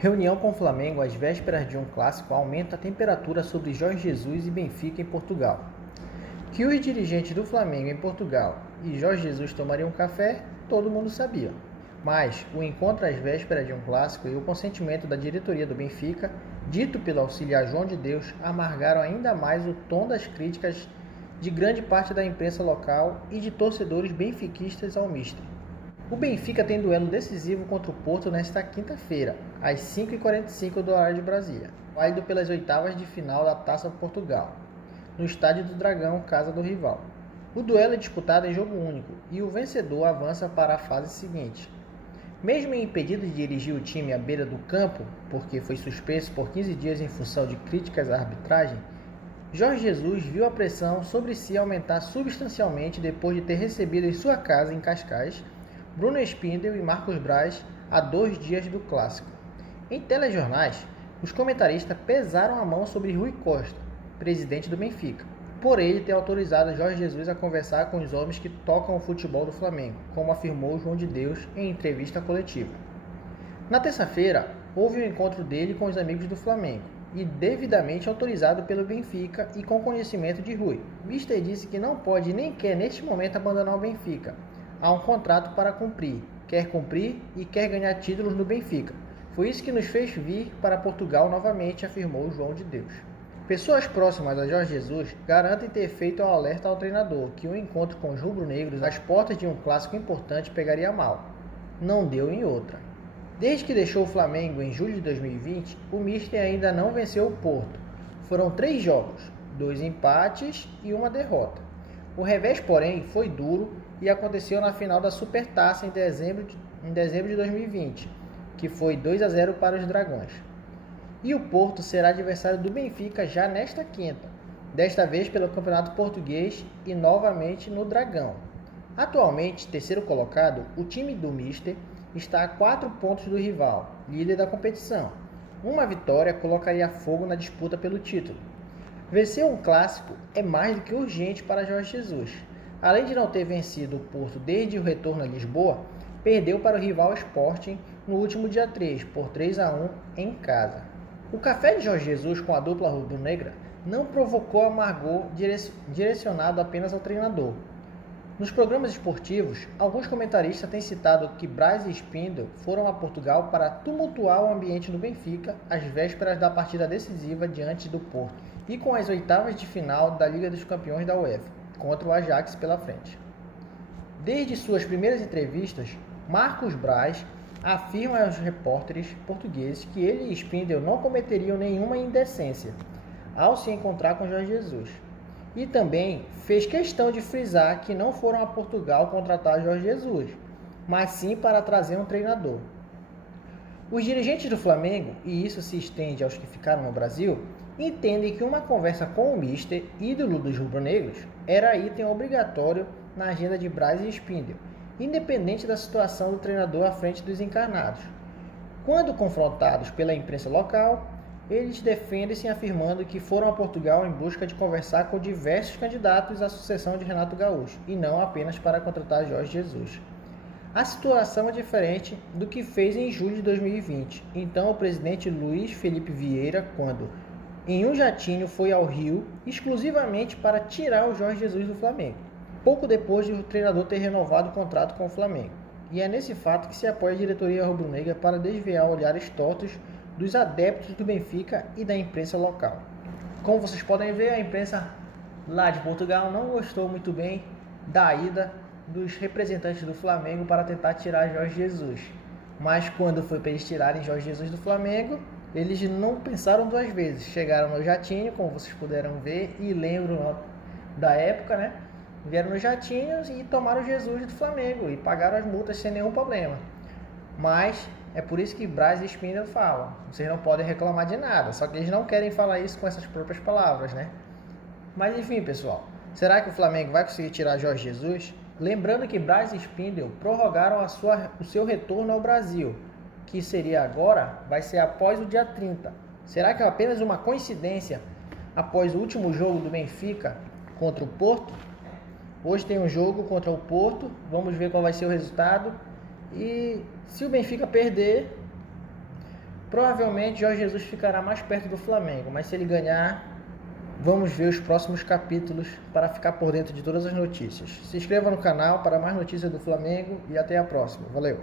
Reunião com o Flamengo às vésperas de um clássico aumenta a temperatura sobre Jorge Jesus e Benfica em Portugal. Que os dirigentes do Flamengo em Portugal e Jorge Jesus tomariam café, todo mundo sabia. Mas o encontro às vésperas de um clássico e o consentimento da diretoria do Benfica, dito pelo auxiliar João de Deus, amargaram ainda mais o tom das críticas de grande parte da imprensa local e de torcedores benfiquistas ao mister. O Benfica tem duelo decisivo contra o Porto nesta quinta-feira, às 5h45 do horário de Brasília, válido pelas oitavas de final da Taça Portugal, no Estádio do Dragão, casa do rival. O duelo é disputado em jogo único e o vencedor avança para a fase seguinte. Mesmo impedido de dirigir o time à beira do campo, porque foi suspenso por 15 dias em função de críticas à arbitragem, Jorge Jesus viu a pressão sobre si aumentar substancialmente depois de ter recebido em sua casa em Cascais Bruno Spindel e Marcos Braz há 2 dias do clássico. Em telejornais, os comentaristas pesaram a mão sobre Rui Costa, presidente do Benfica, por ele ter autorizado Jorge Jesus a conversar com os homens que tocam o futebol do Flamengo, como afirmou João de Deus em entrevista coletiva. Na terça-feira, houve o encontro dele com os amigos do Flamengo, e devidamente autorizado pelo Benfica e com conhecimento de Rui. Mister disse que não pode nem quer neste momento abandonar o Benfica. Há um contrato para cumprir, quer cumprir e quer ganhar títulos no Benfica. Foi isso que nos fez vir para Portugal novamente, afirmou João de Deus. Pessoas próximas a Jorge Jesus garantem ter feito ao alerta ao treinador que o encontro com os rubro-negros às portas de um clássico importante pegaria mal. Não deu em outra. Desde que deixou o Flamengo em julho de 2020, o mister ainda não venceu o Porto. Foram 3 jogos, 2 empates e 1 derrota. O revés, porém, foi duro e aconteceu na final da Supertaça em dezembro de 2020, que foi 2-0 para os Dragões. E o Porto será adversário do Benfica já nesta quinta, desta vez pelo Campeonato Português e novamente no Dragão. Atualmente, terceiro colocado, o time do mister está a 4 pontos do rival, líder da competição. Uma vitória colocaria fogo na disputa pelo título. Vencer um clássico é mais do que urgente para Jorge Jesus. Além de não ter vencido o Porto desde o retorno a Lisboa, perdeu para o rival Sporting no último dia 3, por 3-1 em casa. O café de Jorge Jesus com a dupla rubro-negra não provocou amargor direcionado apenas ao treinador. Nos programas esportivos, alguns comentaristas têm citado que Braz e Spindel foram a Portugal para tumultuar o ambiente no Benfica às vésperas da partida decisiva diante do Porto e com as oitavas de final da Liga dos Campeões da UEFA, contra o Ajax pela frente. Desde suas primeiras entrevistas, Marcos Braz afirma aos repórteres portugueses que ele e Spindel não cometeriam nenhuma indecência ao se encontrar com Jorge Jesus. E também fez questão de frisar que não foram a Portugal contratar Jorge Jesus, mas sim para trazer um treinador. Os dirigentes do Flamengo, e isso se estende aos que ficaram no Brasil, entendem que uma conversa com o mister, ídolo dos rubro-negros, era item obrigatório na agenda de Braz e Spindel, independente da situação do treinador à frente dos encarnados. Quando confrontados pela imprensa local, eles defendem-se afirmando que foram a Portugal em busca de conversar com diversos candidatos à sucessão de Renato Gaúcho, e não apenas para contratar Jorge Jesus. A situação é diferente do que fez em julho de 2020. Então, o presidente Luiz Felipe Vieira, quando em um jatinho foi ao Rio exclusivamente para tirar o Jorge Jesus do Flamengo, pouco depois de o treinador ter renovado o contrato com o Flamengo. E é nesse fato que se apoia a diretoria rubro-negra para desviar olhares tortos dos adeptos do Benfica e da imprensa local. Como vocês podem ver, a imprensa lá de Portugal não gostou muito bem da ida dos representantes do Flamengo para tentar tirar Jorge Jesus. Mas quando foi para eles tirarem Jorge Jesus do Flamengo, eles não pensaram 2 vezes. Chegaram no jatinho, como vocês puderam ver, e lembram da época, né? Vieram nos jatinhos e tomaram Jesus do Flamengo e pagaram as multas sem nenhum problema. Mas é por isso que Braz e Spindel falam: vocês não podem reclamar de nada. Só que eles não querem falar isso com essas próprias palavras, né? Mas enfim, pessoal, será que o Flamengo vai conseguir tirar Jorge Jesus? Lembrando que Braz e Spindel prorrogaram o seu retorno ao Brasil, que seria agora, vai ser após o dia 30. Será que é apenas uma coincidência após o último jogo do Benfica contra o Porto? Hoje tem um jogo contra o Porto, vamos ver qual vai ser o resultado. E se o Benfica perder, Provavelmente Jorge Jesus ficará mais perto do Flamengo, mas se ele ganhar, vamos ver os próximos capítulos para ficar por dentro de todas as notícias. Se inscreva no canal para mais notícias do Flamengo e até a próxima. Valeu!